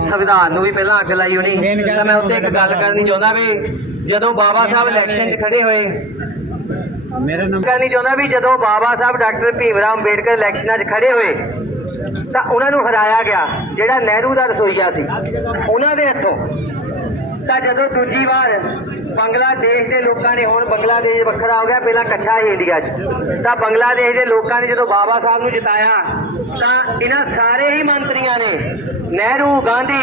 ਸੰਵਿਧਾਨ ਨੂੰ ਵੀ ਪਹਿਲਾਂ ਅੱਗ ਲਾਈ ਹੋਣੀ। ਤਾਂ ਮੈਂ ਉੱਤੇ ਇੱਕ ਗੱਲ ਕਰਨੀ ਚਾਹੁੰਦਾ ਵੀ ਜਦੋਂ ਬਾਬਾ ਸਾਹਿਬ ਇਲੈਕਸ਼ਨ 'ਚ ਖੜੇ ਹੋਏ ਮੇਰਾ ਨਾਮ ਕਰਨੀ ਚਾਹੁੰਦਾ ਵੀ ਜਦੋਂ ਬਾਬਾ ਸਾਹਿਬ ਡਾਕਟਰ ਭੀਮਰਾਓ ਅੰਬੇਡਕਰ ਇਲੈਕਸ਼ਨਾਂ 'ਚ ਖੜੇ ਹੋਏ ਤਾਂ ਉਹਨਾਂ ਨੂੰ ਹਰਾਇਆ ਗਿਆ ਜਿਹੜਾ ਨਹਿਰੂ ਦਾ ਰਸੋਈਆ ਸੀ। ਉਹਨਾਂ ਦੇ ਹੱਥੋਂ ਤਾਂ ਜਦੋਂ ਦੂਜੀ ਵਾਰ ਬੰਗਲਾਦੇਸ਼ ਦੇ ਲੋਕਾਂ ਨੇ, ਹੁਣ ਬੰਗਲਾਦੇਸ਼ ਵੱਖਰਾ ਹੋ ਗਿਆ, ਪਹਿਲਾਂ ਇਕੱਠਾ ਸੀ ਇੰਡੀਆ 'ਚ ਤਾਂ ਬੰਗਲਾਦੇਸ਼ ਦੇ ਲੋਕਾਂ ਨੇ ਜਦੋਂ ਬਾਬਾ ਸਾਹਿਬ ਨੂੰ ਜਿਤਾਇਆ, ਤਾਂ ਇਹਨਾਂ ਸਾਰੇ ਹੀ ਮੰਤਰੀਆਂ ਨੇ, ਨਹਿਰੂ, ਗਾਂਧੀ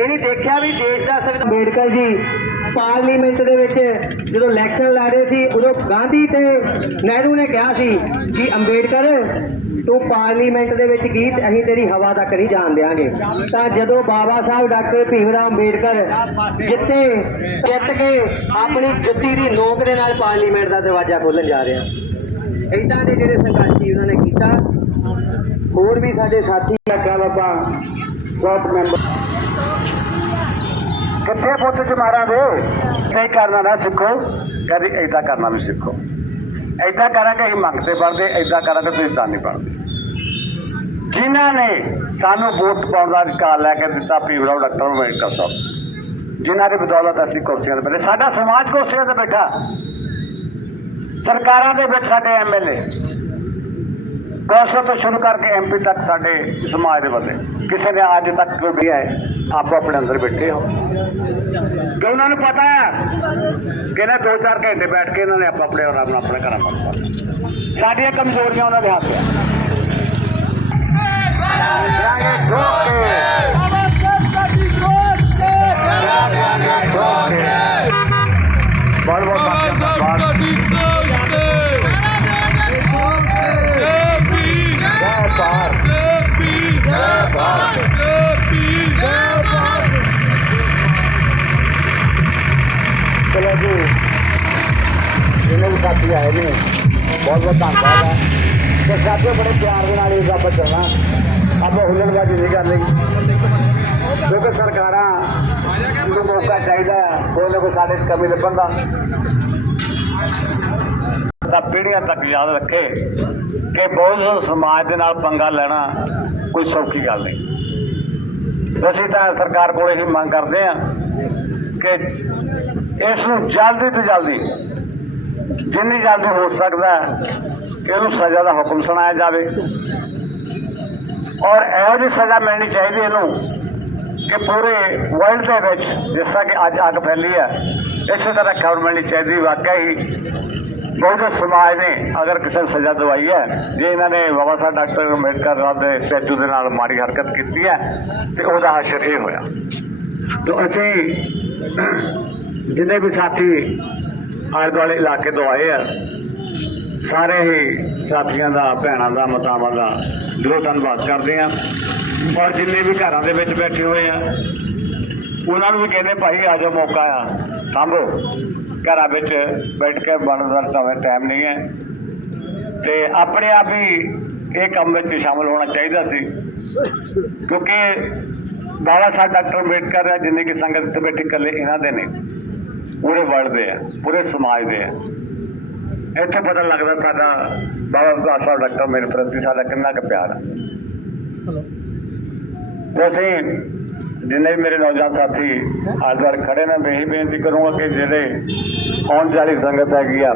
ਇਹਨੇ ਦੇਖਿਆ ਵੀ ਦੇਸ਼ ਦਾ ਸੰਵਿਧਾਨ ਅੰਬੇਡਕਰ ਜੀ, ਪਾਰਲੀਮੈਂਟ ਦੇ ਵਿੱਚ ਜਦੋਂ ਇਲੈਕਸ਼ਨ ਲੜ ਰਹੇ ਸੀ, ਉਦੋਂ ਗਾਂਧੀ ਤੇ ਨਹਿਰੂ ਨੇ ਕਿਹਾ ਸੀ ਕਿ ਅੰਬੇਡਕਰ ਤੂੰ ਪਾਰਲੀਮੈਂਟ ਦੇ ਵਿੱਚ ਗੀਤ ਅਸੀਂ ਤੇਰੀ ਹਵਾ ਤੱਕ ਨਹੀਂ ਜਾਣ ਦਿਆਂਗੇ। ਤਾਂ ਜਦੋਂ ਬਾਬਾ ਸਾਹਿਬ ਡਾਕਟਰ ਭੀਮਰਾਓ ਅੰਬੇਡਕਰ ਜਿੱਤੇ ਜਿੱਤ ਕੇ ਆਪਣੀ ਜੁੱਤੀ ਦੀ ਨੋਕ ਦੇ ਨਾਲ ਪਾਰਲੀਮੈਂਟ ਦਾ ਦਰਵਾਜ਼ਾ ਖੋਲਣ ਜਾ ਰਿਹਾ ਆ ਇਦਾਂ ਦੇ ਜਿਹੜੇ ਸੰਘਰਸ਼ੀ ਉਹਨਾਂ ਨੇ ਕੀਤਾ। ਹੋਰ ਵੀ ਸਾਡੇ ਸਾਥੀ ਲੱਗਾ ਬਾਬਾ, ਬਹੁਤ ਮੈਂਬਰ ਕਿੱਥੇ ਪੁੱਤ ਚ ਮਾਰਾਂਗੇ ਕਈ ਕਰਨਾ ਨਾ ਸਿੱਖੋ। ਕਦੇ ਏਦਾਂ ਕਰਨਾ ਵੀ ਸਿੱਖੋ। ਏਦਾਂ ਕਰਾਂਗੇ ਅਸੀਂ ਮੰਗ ਤੇ ਪੜਦੇ ਏਦਾਂ ਕਰਾਂਗੇ ਤੁਸੀਂ ਤਾਂ ਨਹੀਂ ਪੜਦੇ ਜਿਨ੍ਹਾਂ ਨੇ ਸਾਨੂੰ ਵੋਟ ਪਾਉਣ ਦਾ ਅਧਿਕਾਰ ਲੈ ਕੇ ਦਿੱਤਾ ਭੀਮਰਾਓ ਡਾਕਟਰ ਅੰਬੇਡਕਰ ਸਾਹਿਬ, ਜਿਨ੍ਹਾਂ ਦੀ ਬਦੌਲਤ ਅਸੀਂ ਕੁਰਸੀਆਂ ਤੇ ਬੈਠੇ। ਸਾਡਾ ਸਮਾਜ ਕੁਰਸੀਆਂ ਤੇ ਬੈਠਾ। ਸਰਕਾਰਾਂ ਦੇ ਵਿੱਚ ਸਾਡੇ ਐਮਐਲਏ ਕੌਂਸਲ ਤੋਂ ਸ਼ੁਰੂ ਕਰਕੇ ਐਮਪੀ ਤੱਕ ਸਾਡੇ ਸਮਾਜ ਦੇ ਬੰਦੇ ਕਿਸੇ ਨੇ ਅੱਜ ਤੱਕ ਕੋਈ ਵੀ ਹੈ ਆਪੋ ਆਪਣੇ ਅੰਦਰ ਬੈਠੇ ਹੋ। ਕਿ ਉਹਨਾਂ ਨੂੰ ਪਤਾ ਹੈ ਕਿ ਇਹਨਾਂ ਦੋ ਚਾਰ ਘੰਟੇ ਬੈਠ ਕੇ ਇਹਨਾਂ ਨੇ ਆਪੋ ਆਪਣੇ ਆਰਾਮ ਨਾਲ ਆਪਣੇ ਘਰਾਂ ਪਹੁੰਚਣਾ ਸਾਡੀਆਂ ਕਮਜ਼ੋਰੀਆਂ ਉਹਨਾਂ ਦੇ ਹੱਥ ਹੈ ਸਾਥੀ ਆਏ ਨੇ। ਬਹੁਤ ਬਹੁਤ ਧੰਨਵਾਦ ਹੈ ਤੇ ਸਾਥੀਓ, ਬੜੇ ਪਿਆਰ ਦੇ ਨਾਲ ਇਸ ਆਪਾਂ ਚੱਲਣਾ। ਆਪਾਂ ਹੁਲੜਬਾਜ਼ੀ ਨਹੀਂ ਕਰਨੀ ਕਿਉਂਕਿ ਸਰਕਾਰਾਂ ਨੂੰ ਮੌਕਾ ਚਾਹੀਦਾ ਕੋਈ ਨਾ ਕੋਈ ਸਾਡੇ ਕਮੀ ਲੱਭਣ ਦਾ। ਪੀੜ੍ਹੀਆਂ ਤੱਕ ਯਾਦ ਰੱਖੇ ਕਿ ਬਹੁਤ ਸਮਾਜ ਦੇ ਨਾਲ ਪੰਗਾ ਲੈਣਾ ਕੋਈ ਸੌਖੀ ਗੱਲ ਨਹੀਂ। ਅਸੀਂ ਤਾਂ ਸਰਕਾਰ ਕੋਲ ਇਹੀ ਮੰਗ ਕਰਦੇ ਹਾਂ ਕਿ ਇਸ ਨੂੰ ਜਲਦੀ ਤੋਂ ਜਲਦੀ ਜਿੰਨੀ ਜਲਦੀ ਹੋ ਸਕਦਾ ਇਹਨੂੰ ਸਜ਼ਾ ਦਾ ਹੁਕਮ ਸੁਣਾਇਆ ਜਾਵੇ? ਔਰ ਇਹੋ ਜਿਹੀ ਸਜ਼ਾ ਮਿਲਣੀ ਚਾਹੀਦੀ ਇਹਨੂੰ ਕਿ ਪੂਰੇ ਵਰਲਡ ਦੇ ਵਿੱਚ, ਜਿਸ ਤਰ੍ਹਾਂ ਕਿ ਅੱਜ ਅੱਗ ਫੈਲੀ ਹੈ, ਇਸੇ ਤਰ੍ਹਾਂ ਖਬਰ ਮਿਲਣੀ ਚਾਹੀਦੀ ਵਾਕਿਆ ਹੀ ਬਹੁਤ ਸਮਾਜ ਨੇ ਅਗਰ ਕਿਸੇ ਨੂੰ ਸਜ਼ਾ ਦਵਾਈ ਹੈ, ਜੇ ਇਹਨਾਂ ਨੇ ਬਾਬਾ ਸਾਹਿਬ ਡਾਕਟਰ ਅੰਬੇਡਕਰ ਸਾਹਿਬ ਦੇ ਸਟੈਚੂ ਦੇ ਨਾਲ ਮਾੜੀ ਹਰਕਤ ਕੀਤੀ ਹੈ, ਤੇ ਉਹਦਾ ਅਸਰ ਇਹ ਹੋਇਆ। ਤਾਂ ਅਸੀਂ ਜਿੰਨੇ ਵੀ ਸਾਥੀ ਆਲੇ ਦੁਆਲੇ ਇਲਾਕੇ ਤੋਂ ਆਏ ਆ। ਸਾਰੇ ਹੀ ਸਾਥੀਆਂ ਦਾ, ਭੈਣਾਂ ਦਾ, ਮਾਤਾਵਾਂ ਦਾ ਦਿਲੋਂ ਧੰਨਵਾਦ ਕਰਦੇ ਆ। ਔਰ ਜਿੰਨੇ ਵੀ ਘਰਾਂ ਦੇ ਵਿੱਚ ਬੈਠੇ ਹੋਏ ਆ, ਉਹਨਾਂ ਨੂੰ ਵੀ ਕਹਿੰਦੇ, ਭਾਈ, ਆ ਜਾਓ, ਮੌਕਾ ਆ। ਸਾਂਭੋ। ਘਰਾਂ ਵਿੱਚ ਬੈਠ ਕੇ ਬਣਨ ਦਾ ਸਮੇਂ ਟਾਈਮ ਨਹੀਂ ਹੈ। ਤੇ ਆਪਣੇ ਆਪ ਹੀ ਇਹ ਕੰਮ ਵਿੱਚ ਸ਼ਾਮਲ ਹੋਣਾ ਚਾਹੀਦਾ ਸੀ। ਕਿਉਂਕਿ ਬਾਬਾ ਸਾਹਿਬ ਡਾਕਟਰ ਅੰਬੇਡਕਰ ਹੈ ਜਿੰਨੇ ਕਿ ਸੰਗਤ ਤੇ ਬੈਠੇ ਇਕੱਲੇ ਇਹਨਾਂ ਦੇ ਨੇ। ਪੂਰੇ ਵਰਲਡ ਦੇ ਆ ਪੂਰੇ ਸਮਾਜ ਦੇ ਆ। ਇੱਥੇ ਪਤਾ ਲੱਗਦਾ ਸਾਡਾ ਬਾਬਾ ਸਾਹਿਬ ਡਾਕਟਰ ਮੇਰੇ ਪ੍ਰਤੀ ਸਾਡਾ ਕਿੰਨਾ ਕੁ ਪਿਆਰ ਹੈ ਤੇ ਅਸੀਂ ਜਿੰਨੇ ਵੀ ਮੇਰੇ ਨੌਜਵਾਨ ਸਾਥੀ ਅੱਜ ਵਾਰ ਖੜੇ ਨੇ ਮੈਂ ਇਹੀ ਬੇਨਤੀ ਕਰੂੰਗਾ ਕਿ ਜਿਹੜੇ ਆਉਣ ਵਾਲੀ ਸੰਗਤ ਹੈਗੀ ਆ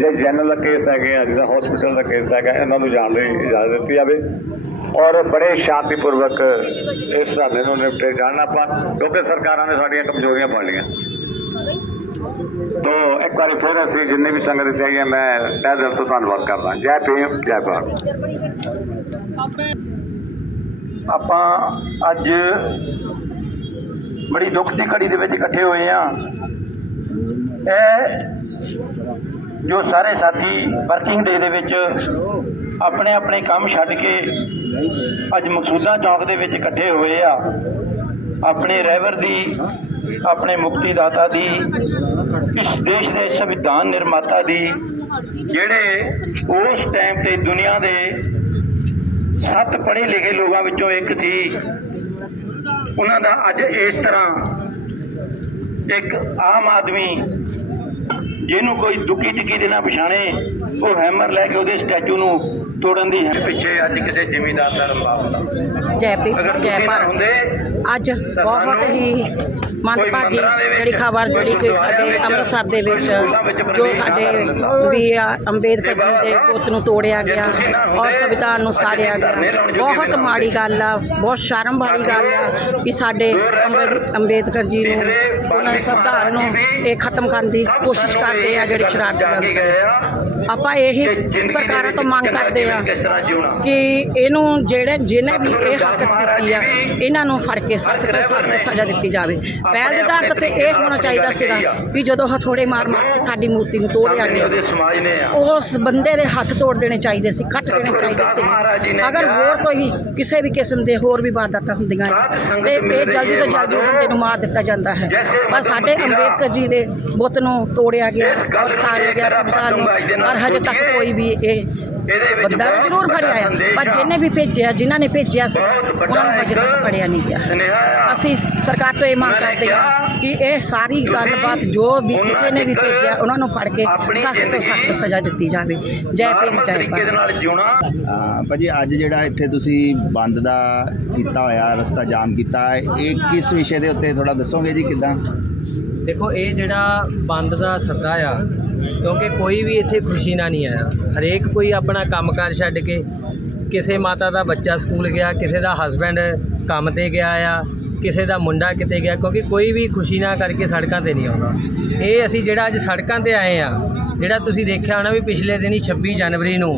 ਜੇ ਜਨਰਲ ਕੇਸ ਹੈਗੇ ਆ ਜਿਹਦਾ ਹਸਪੀਟਲ ਦਾ ਕੇਸ ਹੈਗਾ, ਇਹਨਾਂ ਨੂੰ ਜਾਣ ਦੀ ਇਜਾਜ਼ਤ ਦਿੱਤੀ ਜਾਵੇ। ਔਰ ਬੜੇ ਸ਼ਾਂਤੀਪੂਰਵਕ ਇਸ ਧਰਨੇ ਨੂੰ ਨਿਪਟੇ ਜਾਣ ਆਪਾਂ, ਕਿਉਂਕਿ ਸਰਕਾਰਾਂ ਨੇ ਸਾਡੀਆਂ ਕਮਜ਼ੋਰੀਆਂ ਪੜ ਲਈਆਂ। ਤੋ ਇੱਕ ਵਾਰੀ ਫਿਰ ਅਸੀਂ ਜਿੰਨੇ ਵੀ ਸੰਗਤ ਇੱਥੇ ਆਈ ਮੈਂ ਤਹਿ ਦਿਲ ਤੋਂ ਧੰਨਵਾਦ ਕਰਦਾ। ਜੈ ਭੀਮ, ਜੈ ਭਾਰਤ। ਆਪਾਂ ਅੱਜ ਬੜੀ ਦੁੱਖ ਦੀ ਘੜੀ ਦੇ ਵਿੱਚ ਇਕੱਠੇ ਹੋਏ ਆ ਇਹ ਜੋ ਸਾਰੇ ਸਾਥੀ ਵਰਕਿੰਗ ਡੇ ਦੇ ਵਿੱਚ ਆਪਣੇ ਆਪਣੇ ਕੰਮ ਛੱਡ ਕੇ ਅੱਜ ਮਕਸੂਦਾ ਚੌਕ ਦੇ ਵਿੱਚ ਇਕੱਠੇ ਹੋਏ ਆ। ਆਪਣੇ ਰਹਿਬਰ ਦੀ, ਆਪਣੇ ਮੁਕਤੀ ਦਾਤਾ ਦੀ, ਇਸ ਦੇਸ਼ ਦੇ ਸੰਵਿਧਾਨ ਨਿਰਮਾਤਾ ਦੀ, ਜਿਹੜੇ ਉਸ ਟਾਈਮ ਤੇ ਦੁਨੀਆ ਦੇ ਸੱਤ ਪੜ੍ਹੇ ਲਿਖੇ ਲੋਕਾਂ ਵਿੱਚੋਂ ਇੱਕ ਸੀ, ਉਹਨਾਂ ਦਾ ਅੱਜ ਇਸ ਤਰ੍ਹਾਂ ਇੱਕ ਆਮ ਆਦਮੀ ਜਿਹਨੂੰ ਕੋਈ ਦੁੱਕੀ ਟਿੱਕੀ ਦੇ ਨਾ ਪਛਾਣੇ ਉਹ ਹੈਮਰ ਲੈ ਕੇ ਉਹਦੇ ਸਟੈਚੂ ਨੂੰ ਤੋੜਨ ਦੀ ਹੈ। ਪਿੱਛੇ ਅੱਜ ਕਿਸੇ ਜ਼ਿਮੀਂਦਾਰ ਦਾ ਰੰਬਾਬ ਹੁੰਦਾ। ਜੈ ਪੀ ਅਗਰ ਜੈ ਭਾਰਤ। ਹੁੰਦੇ ਅੱਜ ਬਹੁਤ ਹੀ ਮੰਦਭਾਗੀ ਜਿਹੜੀ ਖਬਰ ਜਿਹੜੀ ਕਿ ਸਾਡੇ ਅੰਮ੍ਰਿਤਸਰ ਦੇ ਵਿੱਚ ਜੋ ਸਾਡੇ ਵੀ ਆ ਅੰਬੇਦਕਰ ਜੀ ਦੇ ਪੁੱਤ ਨੂੰ ਤੋੜਿਆ ਗਿਆ ਔਰ ਸੰਵਿਧਾਨ ਨੂੰ ਸਾੜਿਆ ਗਿਆ। ਬਹੁਤ ਮਾੜੀ ਗੱਲ ਆ ਬਹੁਤ ਸ਼ਰਮ ਵਾਲੀ ਗੱਲ ਆ ਕਿ ਸਾਡੇ ਅੰਬੇ- ਅੰਬੇਦਕਰ ਜੀ ਨੂੰ ਉਹਨਾਂ ਦੇ ਸੰਵਿਧਾਨ ਨੂੰ ਇਹ ਖਤਮ ਕਰਨ ਦੀ ਕੋਸ਼ਿਸ਼ ਕਰਦੇ ਆ ਜਿਹੜੇ ਸ਼ਰਾਰਤੀ ਅੰਸਰ ਆਪਾਂ ਇਹ ਸਰਕਾਰਾਂ ਤੋਂ ਮੰਗ ਕਰਦੇ ਆ ਕਿ ਇਹਨੂੰ ਜਿਹੜੇ ਜਿਹਨੇ ਵੀ ਇਹ ਹਰਕਤ ਕੀਤੀ ਆ ਇਹਨਾਂ ਨੂੰ ਫੜ ਕੇ ਸਖਤ ਤੋਂ ਸਖਤ ਸਜ਼ਾ ਦਿੱਤੀ ਜਾਵੇ। ਪਹਿਲ ਦੇ ਆਧਾਰ ਤੇ ਇਹ ਹੋਣਾ ਚਾਹੀਦਾ ਸੀਗਾ ਕਿ ਜਦੋਂ ਹਥੋੜੇ ਮਾਰ ਮਾਰ ਕੇ ਸਾਡੀ ਮੂਰਤੀ ਨੂੰ ਤੋੜਿਆ ਗਿਆ ਉਸ ਬੰਦੇ ਦੇ ਹੱਥ ਤੋੜ ਦੇਣੇ ਚਾਹੀਦੇ ਸੀ ਕੱਟ ਦੇਣੇ ਚਾਹੀਦੇ ਸੀ ਅਗਰ ਹੋਰ ਕੋਈ ਕਿਸੇ ਵੀ ਕਿਸਮ ਦੇ ਹੋਰ ਵੀ ਵਾਰਦਾਤਾਂ ਹੁੰਦੀਆਂ ਤੇ ਇਹ ਜਲਦੀ ਤੋਂ ਜਲਦੀ ਬੰਦੇ ਨੂੰ ਮਾਰ ਦਿੱਤਾ ਜਾਂਦਾ ਹੈ। ਪਰ ਸਾਡੇ ਅੰਬੇਦਕਰ ਜੀ ਦੇ ਬੁੱਤ ਨੂੰ ਤੋੜਿਆ ਗਿਆ ਔਰ ਸਾੜਿਆ ਗਿਆ ਸੰਵਿਧਾਨ ਨੂੰ ਪਰ ਹਜੇ ਤੱਕ ਕੋਈ ਵੀ ਇਹ ਬੰਦਾ ਜ਼ਰੂਰ ਫੜਿਆ ਆ। ਪਰ ਜਿਹਨੇ ਵੀ ਭੇਜਿਆ ਜਿਨ੍ਹਾਂ ਨੇ ਭੇਜਿਆ ਸੀ ਉਹਨਾਂ ਨੂੰ ਅਜੇ ਤੱਕ ਫੜਿਆ ਨਹੀਂ ਗਿਆ। ਅਸੀਂ ਸਰਕਾਰ ਤੋਂ ਇਹ ਮੰਗ ਕਰਦੇ ਹਾਂ ਕਿ ਇਹ ਸਾਰੀ ਗੱਲਬਾਤ ਜੋ ਵੀ ਕਿਸੇ ਨੇ ਵੀ ਭੇਜਿਆ ਉਹਨਾਂ ਨੂੰ ਫੜ ਕੇ ਸਖਤ ਤੋਂ ਸਖਤ ਸਜ਼ਾ ਦਿੱਤੀ ਜਾਵੇ। ਜੈ ਭੀਮ ਜੈ ਭਾਰਤ ਨਾਲ ਜਿਉਣਾ। ਹਾਂ ਭਾਜੀ ਅੱਜ ਜਿਹੜਾ ਇੱਥੇ ਤੁਸੀਂ ਬੰਦ ਦਾ ਕੀਤਾ ਹੋਇਆ ਰਸਤਾ ਜਾਮ ਕੀਤਾ ਹੈ, ਇਹ ਕਿਸ ਵਿਸ਼ੇ ਦੇ ਉੱਤੇ ਥੋੜਾ ਦੱਸੋਗੇ ਜੀ ਕਿਦਾਂ? ਦੇਖੋ ਇਹ ਜਿਹੜਾ ਬੰਦ ਦਾ ਸੱਦਾ ਆ ਕਿਉਂਕਿ ਕੋਈ ਵੀ ਇੱਥੇ ਖੁਸ਼ੀ ਨਾਲ ਨਹੀਂ ਆਇਆ। ਹਰੇਕ ਕੋਈ ਆਪਣਾ ਕੰਮਕਾਰ ਛੱਡ ਕੇ ਕਿਸੇ ਮਾਤਾ ਦਾ ਬੱਚਾ ਸਕੂਲ ਗਿਆ, ਕਿਸੇ ਦਾ ਹਸਬੈਂਡ ਕੰਮ ਤੇ ਗਿਆ ਆ, ਕਿਸੇ ਦਾ ਮੁੰਡਾ ਕਿਤੇ ਗਿਆ, ਕਿਉਂਕਿ ਕੋਈ ਵੀ ਖੁਸ਼ੀ ਨਾ ਕਰਕੇ ਸੜਕਾਂ ਤੇ ਨਹੀਂ ਆਉਂਦਾ। ਇਹ ਅਸੀਂ ਜਿਹੜਾ ਅੱਜ ਸੜਕਾਂ ਤੇ ਆਏ ਆ, ਜਿਹੜਾ ਤੁਸੀਂ ਦੇਖਿਆ ਹੋਣਾ ਵੀ ਪਿਛਲੇ ਦਿਨੀ 26 ਜਨਵਰੀ ਨੂੰ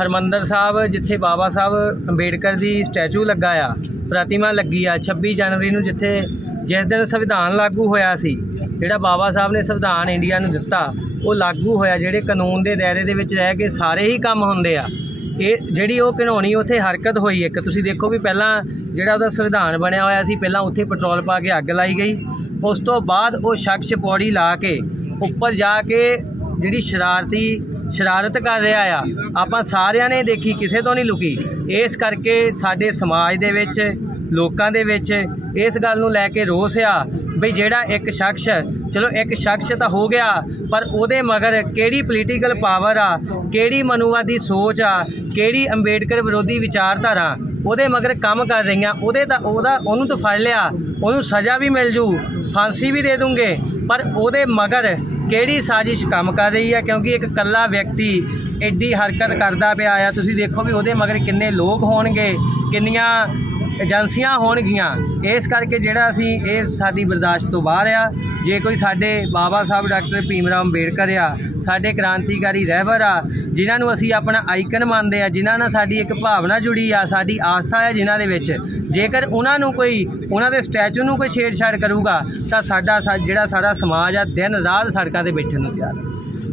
ਹਰਮੰਦਰ ਸਾਹਿਬ, ਜਿੱਥੇ ਬਾਬਾ ਸਾਹਿਬ ਅੰਬੇਡਕਰ ਦੀ ਸਟੈਚੂ ਲੱਗਾ ਆ, ਪ੍ਰਤਿਮਾ ਲੱਗੀ ਆ 26 ਜਨਵਰੀ ਨੂੰ ਜਿੱਥੇ ਜਿਸ ਦਿਨ ਸੰਵਿਧਾਨ ਲਾਗੂ ਹੋਇਆ ਸੀ, ਜਿਹੜਾ ਬਾਬਾ ਸਾਹਿਬ ਨੇ ਸੰਵਿਧਾਨ ਇੰਡੀਆ ਨੂੰ ਦਿੱਤਾ, ਉਹ ਲਾਗੂ ਹੋਇਆ ਜਿਹੜੇ ਕਾਨੂੰਨ ਦੇ ਦਾਇਰੇ ਦੇ ਵਿੱਚ ਰਹਿ ਕੇ ਸਾਰੇ ਹੀ ਕੰਮ ਹੁੰਦੇ ਆ। ਇਹ ਜਿਹੜੀ ਉਹ ਘਿਣਾਉਣੀ ਉੱਥੇ ਹਰਕਤ ਹੋਈ ਇੱਕ, ਤੁਸੀਂ ਦੇਖੋ ਵੀ ਪਹਿਲਾਂ ਜਿਹੜਾ ਉਹਦਾ ਸੰਵਿਧਾਨ ਬਣਿਆ ਹੋਇਆ ਸੀ, ਪਹਿਲਾਂ ਉੱਥੇ ਪੈਟਰੋਲ ਪਾ ਕੇ ਅੱਗ ਲਾਈ ਗਈ। ਉਸ ਤੋਂ ਬਾਅਦ ਉਹ ਸ਼ਖਸ ਪੌੜੀ ਲਾ ਕੇ ਉੱਪਰ ਜਾ ਕੇ ਜਿਹੜੀ ਸ਼ਰਾਰਤੀ ਸ਼ਰਾਰਤ ਕਰ ਰਿਹਾ ਆ, ਆਪਾਂ ਸਾਰਿਆਂ ਨੇ ਦੇਖੀ, ਕਿਸੇ ਤੋਂ ਨਹੀਂ ਲੁਕੀ। ਇਸ ਕਰਕੇ ਸਾਡੇ ਸਮਾਜ ਦੇ ਵਿੱਚ ਲੋਕਾਂ ਦੇ ਵਿੱਚ ਇਸ ਗੱਲ ਨੂੰ ਲੈ ਕੇ ਰੋਸ ਆ ਵੀ ਜਿਹੜਾ ਇੱਕ ਸ਼ਖਸ, ਚਲੋ ਇੱਕ ਸ਼ਖਸ ਤਾਂ ਹੋ ਗਿਆ, ਪਰ ਉਹਦੇ ਮਗਰ ਕਿਹੜੀ ਪੋਲੀਟੀਕਲ ਪਾਵਰ ਆ, ਕਿਹੜੀ ਮਨੂਵਾਦੀ ਸੋਚ ਆ, ਕਿਹੜੀ ਅੰਬੇਡਕਰ ਵਿਰੋਧੀ ਵਿਚਾਰਧਾਰਾ, ਉਹਦੇ ਮਗਰ ਕੰਮ ਕਰ ਰਹੀਆਂ, ਉਹਦੇ ਤਾਂ ਉਹਦਾ, ਉਹਨੂੰ ਤਾਂ ਫੜ ਲਿਆ, ਉਹਨੂੰ ਸਜ਼ਾ ਵੀ ਮਿਲ ਜੂ, ਫਾਂਸੀ ਵੀ ਦੇ ਦੂੰਗੇ, ਪਰ ਉਹਦੇ ਮਗਰ ਕਿਹੜੀ ਸਾਜ਼ਿਸ਼ ਕੰਮ ਕਰ ਰਹੀ ਹੈ ਕਿਉਂਕਿ ਇੱਕ ਇਕੱਲਾ ਵਿਅਕਤੀ ਐਡੀ ਹਰਕਤ ਕਰਦਾ ਪਿਆ ਆ, ਤੁਸੀਂ ਦੇਖੋ ਵੀ ਉਹਦੇ ਮਗਰ ਕਿੰਨੇ ਲੋਕ ਹੋਣਗੇ, ਕਿੰਨੀਆਂ ਏਜੰਸੀਆਂ ਹੋਣਗੀਆਂ। ਇਸ ਕਰਕੇ ਜਿਹੜਾ ਅਸੀਂ ਇਹ ਸਾਡੀ ਬਰਦਾਸ਼ਤ ਤੋਂ ਬਾਹਰ ਆ, ਜੇ ਕੋਈ ਸਾਡੇ ਬਾਬਾ ਸਾਹਿਬ ਡਾਕਟਰ ਭੀਮਰਾਮ ਅੰਬੇਡਕਰ ਆ, ਸਾਡੇ ਕ੍ਰਾਂਤੀਕਾਰੀ ਰਹਿਬਰ ਆ, ਜਿਨ੍ਹਾਂ ਨੂੰ ਅਸੀਂ ਆਪਣਾ ਆਈਕਨ ਮੰਨਦੇ ਆ, ਜਿਨ੍ਹਾਂ ਨਾਲ ਸਾਡੀ ਇੱਕ ਭਾਵਨਾ ਜੁੜੀ ਆ, ਸਾਡੀ ਆਸਥਾ ਹੈ ਜਿਨ੍ਹਾਂ ਦੇ ਵਿੱਚ, ਜੇਕਰ ਉਹਨਾਂ ਨੂੰ ਕੋਈ, ਉਹਨਾਂ ਦੇ ਸਟੈਚੂ ਨੂੰ ਕੋਈ ਛੇੜਛਾੜ ਕਰੂਗਾ, ਤਾਂ ਸਾਡਾ ਸਾ- ਜਿਹੜਾ ਸਾਡਾ ਸਮਾਜ ਆ ਦਿਨ ਰਾਤ ਸੜਕਾਂ ਤੇ ਬੈਠਣ ਨੂੰ ਤਿਆਰ ਹੈ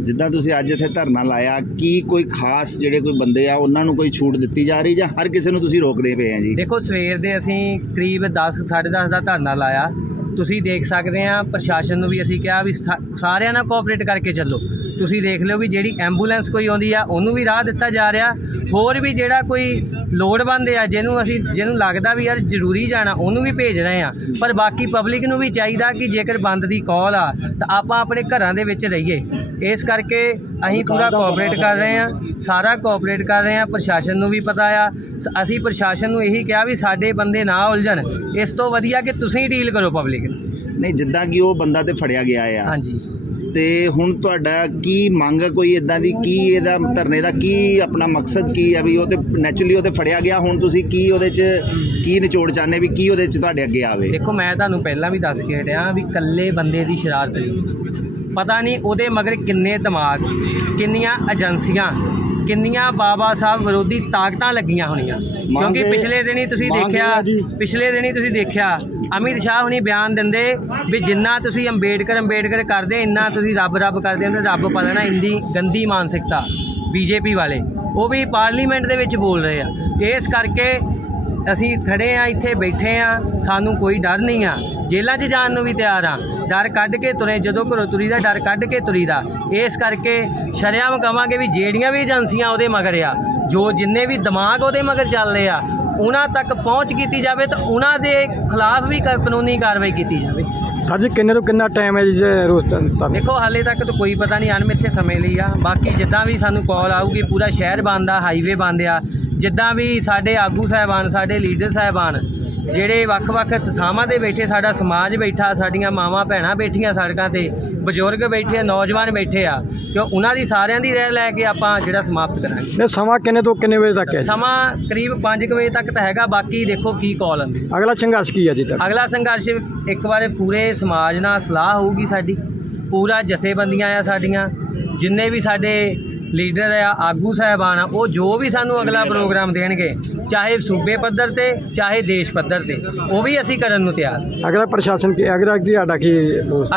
ਜਿੱਦਾਂ ਤੁਸੀਂ ਅੱਜ ਇੱਥੇ ਧਰਨਾ ਲਾਇਆ, ਕੀ ਕੋਈ ਖਾਸ ਜਿਹੜੇ ਕੋਈ ਬੰਦੇ ਆ, ਉਹਨਾਂ ਨੂੰ ਕੋਈ ਛੂਟ ਦਿੱਤੀ ਜਾ ਰਹੀ ਜਾਂ ਹਰ ਕਿਸੇ ਨੂੰ ਤੁਸੀਂ ਰੋਕਦੇ ਪਏ ਆ ਜੀ? ਦੇਖੋ, ਸਵੇਰ ਦੇ ਅਸੀਂ ਕਰੀਬ 10 10:30 ਦਾ ਧਰਨਾ ਲਾਇਆ। ਤੁਸੀਂ ਦੇਖ ਸਕਦੇ ਆ, ਪ੍ਰਸ਼ਾਸਨ ਨੂੰ ਵੀ ਅਸੀਂ ਕਿਹਾ ਵੀ ਸਾ- ਸਾਰਿਆਂ ਨਾਲ ਕੋਆਪਰੇਟ ਕਰਕੇ ਚੱਲੋ। ਤੁਸੀਂ ਦੇਖ ਲਿਓ ਵੀ ਜਿਹੜੀ ਐਂਬੂਲੈਂਸ ਕੋਈ ਆਉਂਦੀ ਆ ਉਹਨੂੰ ਵੀ ਰਾਹ ਦਿੱਤਾ ਜਾ ਰਿਹਾ। ਹੋਰ ਵੀ ਜਿਹੜਾ ਕੋਈ ਲੋੜਵੰਦ ਆ ਜਿਹਨੂੰ ਅਸੀਂ ਜਿਹਨੂੰ ਲੱਗਦਾ ਵੀ ਯਾਰ ਜ਼ਰੂਰੀ ਜਾਣਾ ਉਹਨੂੰ ਵੀ ਭੇਜ ਰਹੇ ਆ। ਪਰ ਬਾਕੀ ਪਬਲਿਕ ਨੂੰ ਵੀ ਚਾਹੀਦਾ ਕਿ ਜੇਕਰ ਬੰਦ ਦੀ ਕਾਲ ਆ ਤਾਂ ਆਪਾਂ ਆਪਣੇ ਘਰਾਂ ਦੇ ਵਿੱਚ ਰਹੀਏ। ਇਸ ਕਰਕੇ ਅਸੀਂ ਪੂਰਾ ਕੋਆਪਰੇਟ ਕਰ ਰਹੇ ਆ ਸਾਰਾ ਕੋਆਪਰੇਟ ਕਰ ਰਹੇ ਆ ਪ੍ਰਸ਼ਾਸਨ ਨੂੰ ਵੀ ਪਤਾ ਆ। ਅਸੀਂ ਪ੍ਰਸ਼ਾਸਨ ਨੂੰ ਇਹੀ ਕਿਹਾ ਵੀ ਸਾਡੇ ਬੰਦੇ ਨਾ ਉਲਝਣ। ਇਸ ਤੋਂ ਵਧੀਆ ਕਿ ਤੁਸੀਂ ਡੀਲ ਕਰੋ ਪਬਲਿਕ ਨਹੀਂ ਜਿੱਦਾਂ ਕਿ ਉਹ ਬੰਦਾ ਤੇ ਫੜਿਆ ਗਿਆ ਆ। ਹਾਂਜੀ। ਤੇ ਹੁਣ ਤੁਹਾਡਾ ਕੀ ਮੰਗ ਹੈ ਕੋਈ ਇਦਾਂ ਦੀ ਕੀ ਇਹਦਾ ਧਰਨੇ ਦਾ ਕੀ ਆਪਣਾ ਮਕਸਦ ਕੀ ਹੈ ਵੀ ਉਹ ਤੇ ਨੈਚੁਰਲੀ ਉਹ ਤੇ ਫੜਿਆ ਗਿਆ? ਹੁਣ ਤੁਸੀਂ ਕੀ ਉਹਦੇ 'ਚ ਕੀ ਨਿਚੋੜ ਚਾਹੁੰਦੇ ਵੀ ਕੀ ਉਹਦੇ 'ਚ ਤੁਹਾਡੇ ਅੱਗੇ ਆਵੇ? ਦੇਖੋ, ਮੈਂ ਤੁਹਾਨੂੰ ਪਹਿਲਾਂ ਵੀ ਦੱਸ ਕੇ ਹਟਿਆ ਵੀ ਇਕੱਲੇ ਬੰਦੇ ਦੀ ਸ਼ਰਾਰਤ ਨਹੀਂ। ਪਤਾ ਨਹੀਂ ਉਹਦੇ ਮਗਰ ਕਿੰਨੇ ਦਿਮਾਗ, ਕਿੰਨੀਆਂ ਏਜੰਸੀਆਂ ਕਿੰਨੀਆਂ ਬਾਬਾ ਸਾਹਿਬ ਵਿਰੋਧੀ ਤਾਕਤਾਂ ਲੱਗੀਆਂ ਹੋਣੀਆਂ। ਕਿਉਂਕਿ ਪਿਛਲੇ ਦਿਨੀ ਤੁਸੀਂ ਦੇਖਿਆ। ਪਿਛਲੇ ਦਿਨੀ ਤੁਸੀਂ ਦੇਖਿਆ ਅਮਿਤ ਸ਼ਾਹ ਹੁਣੀ ਬਿਆਨ ਦਿੰਦੇ ਵੀ ਜਿੰਨਾ ਤੁਸੀਂ ਅੰਬੇਡਕਰ ਅੰਬੇਡਕਰ ਕਰਦੇ ਇੰਨਾ ਤੁਸੀਂ ਰੱਬ ਰੱਬ ਕਰਦੇ ਹੋ ਤੇ ਰੱਬ ਨਾ ਇੰਦੀ ਗੰਦੀ ਮਾਨਸਿਕਤਾ ਬੀਜੇਪੀ ਵਾਲੇ। ਉਹ ਵੀ ਪਾਰਲੀਮੈਂਟ ਦੇ ਵਿੱਚ ਬੋਲ ਰਹੇ ਆ। ਇਸ ਕਰਕੇ ਅਸੀਂ ਖੜੇ ਆ ਇੱਥੇ ਬੈਠੇ ਆ ਸਾਨੂੰ ਕੋਈ ਡਰ ਨਹੀਂ ਆ। ਜੇਲ੍ਹਾਂ 'ਚ ਜਾਣ ਨੂੰ ਵੀ ਤਿਆਰ ਆ ਡਰ ਕੱਢ ਕੇ ਤੁਰੇ ਜਦੋਂ ਘਰੋਂ ਤੁਰੀ ਦਾ ਡਰ ਕੱਢ ਕੇ ਤੁਰੀ ਦਾ। ਇਸ ਕਰਕੇ ਸ਼ਰਿਆਮ ਕਵਾਂਗੇ ਵੀ ਜਿਹੜੀਆਂ ਵੀ ਏਜੰਸੀਆਂ ਉਹਦੇ ਮਗਰ ਆ ਜੋ ਜਿੰਨੇ ਵੀ ਦਿਮਾਗ ਉਹਦੇ ਮਗਰ ਚੱਲਦੇ ਆ ਉਹਨਾਂ ਤੱਕ ਪਹੁੰਚ ਕੀਤੀ ਜਾਵੇ ਤਾਂ ਉਹਨਾਂ ਦੇ ਖਿਲਾਫ ਵੀ ਕਾਨੂੰਨੀ ਕਾਰਵਾਈ ਕੀਤੀ ਜਾਵੇ। ਸਰ ਜੀ ਕਿੰਨੇ ਤੋਂ ਕਿੰਨਾ ਟਾਈਮ ਹੈ ਜੀ ਤੱਕ ਤੁਹਾਨੂੰ ਦੇਖੋ ਹਾਲੇ ਤੱਕ ਤਾਂ ਕੋਈ ਪਤਾ ਨਹੀਂ ਅਣਮਿੱਥੇ ਸਮੇਂ ਲਈ ਆ। ਬਾਕੀ ਜਿੱਦਾਂ ਵੀ ਸਾਨੂੰ ਕਾਲ ਆਊਗੀ ਪੂਰਾ ਸ਼ਹਿਰ ਬੰਦ ਆ ਹਾਈਵੇ ਬੰਦ ਆ। ਜਿੱਦਾਂ ਵੀ ਸਾਡੇ ਆਗੂ ਸਾਹਿਬਾਨ ਸਾਡੇ ਲੀਡਰ ਸਾਹਿਬਾਨ ਜਿਹੜੇ ਵੱਖ-ਵੱਖ ਥਾਵਾਂ ਤੇ ਬੈਠੇ ਸਾਡਾ ਸਮਾਜ ਬੈਠਾ ਸਾਡੀਆਂ ਮਾਵਾਂ ਭੈਣਾਂ ਬੈਠੀਆਂ ਸੜਕਾਂ ਤੇ ਬਜ਼ੁਰਗ ਬੈਠੇ ਆ ਨੌਜਵਾਨ ਬੈਠੇ ਆ ਕਿਉਂ ਉਹਨਾਂ ਦੀ ਸਾਰਿਆਂ ਦੀ ਰਹਿ ਲੈ ਕੇ ਆਪਾਂ ਜਿਹੜਾ ਸਮਾਪਤ ਕਰਾਂਗੇ। ਇਹ ਸਮਾਂ ਕਿੰਨੇ ਤੋਂ ਕਿੰਨੇ ਵਜੇ ਤੱਕ ਹੈ? ਸਮਾਂ ਕਰੀਬ 5 ਵਜੇ ਤੱਕ ਤਾਂ ਹੈਗਾ ਬਾਕੀ ਦੇਖੋ ਕੀ ਕਾਲ ਆਉਂਦੀ। ਅਗਲਾ ਸੰਘਰਸ਼ ਕੀ ਹੈ ਜੀ ਤੱਕ? ਅਗਲਾ ਸੰਘਰਸ਼ ਇੱਕ ਵਾਰ ਪੂਰੇ ਸਮਾਜ ਨਾਲ ਸਲਾਹ ਹੋਊਗੀ ਸਾਡੀ। ਪੂਰਾ ਜਥੇਬੰਦੀਆਂ ਆ ਸਾਡੀਆਂ ਜਿੰਨੇ ਵੀ ਸਾਡੇ ਲੀਡਰ ਆ ਆਗੂ ਸਾਹਿਬਾਨ ਆ ਉਹ ਜੋ ਵੀ ਸਾਨੂੰ ਅਗਲਾ ਪ੍ਰੋਗਰਾਮ ਦੇਣਗੇ ਚਾਹੇ ਸੂਬੇ ਪੱਧਰ ਤੇ ਚਾਹੇ ਦੇਸ਼ ਪੱਧਰ ਤੇ ਉਹ ਵੀ ਅਸੀਂ ਕਰਨ ਨੂੰ ਤਿਆਰ। ਅਗਲਾ ਪ੍ਰਸ਼ਾਸਨ ਕੀ ਅਗਲਾ ਕੀ ਸਾਡਾ ਕੀ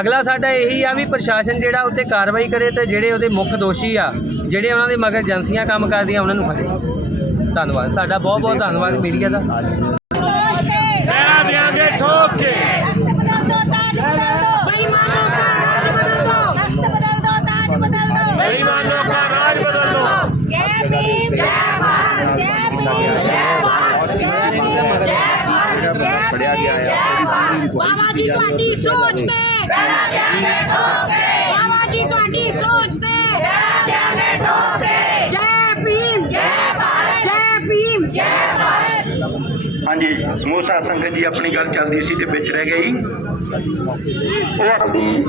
ਅਗਲਾ ਸਾਡਾ ਇਹੀ ਆ ਵੀ ਪ੍ਰਸ਼ਾਸਨ ਜਿਹੜਾ ਉੱਤੇ ਕਾਰਵਾਈ ਕਰੇ ਤੇ ਜਿਹੜੇ ਉਹਦੇ ਮੁੱਖ ਦੋਸ਼ੀ ਆ ਜਿਹੜੇ ਉਹਨਾਂ ਦੇ ਮਗਰ ਏਜੰਸੀਆਂ ਕੰਮ ਕਰਦੀਆਂ ਉਹਨਾਂ ਨੂੰ ਫੜੇ। ਧੰਨਵਾਦ। ਤੁਹਾਡਾ ਬਹੁਤ ਬਹੁਤ ਧੰਨਵਾਦ ਮੀਡੀਆ ਦਾ। ਪੈਰਾ ਦੇਾਂਗੇ ਠੋਕ ਕੇ। ਬਾਬਾ ਜੀ ਤੁਹਾਡੀ ਸੋਚ ਤੇ। ਪੈਰਾ ਦੇਾਂਗੇ ਠੋਕ। ਬਾਬਾ ਜੀ ਤੁਹਾਡੀ ਸੋਚ ਤੇ। ਪੈਰਾ ਦੇਾਂਗੇ ਠੋਕ। ਜੈ ਭੀਮ। ਜੈ ਭਾਰਤ। ਜੈ ਭੀਮ। ਜੈ ਭਾਰਤ। ਹਾਂਜੀ ਸਮੂਹ ਸਾਧ ਸੰਗਤ ਜੀ ਆਪਣੀ ਗੱਲ ਚੱਲਦੀ ਸੀ ਤੇ ਵਿੱਚ ਰਹਿ ਗਈ। ਉਹ ਆਪਣੀ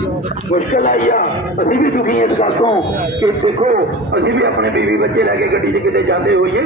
ਮੁਸ਼ਕਲ ਆਈ ਆ। ਅਸੀਂ ਵੀ ਦੁਖੀ ਇਸ ਗੱਲ ਤੋਂ ਕਿ ਦੇਖੋ ਅਸੀਂ ਵੀ ਆਪਣੇ ਬੀਵੀ ਬੱਚੇ ਲੈ ਕੇ ਗੱਡੀ 'ਚ ਕਿਤੇ ਜਾਂਦੇ ਹੋਈਏ।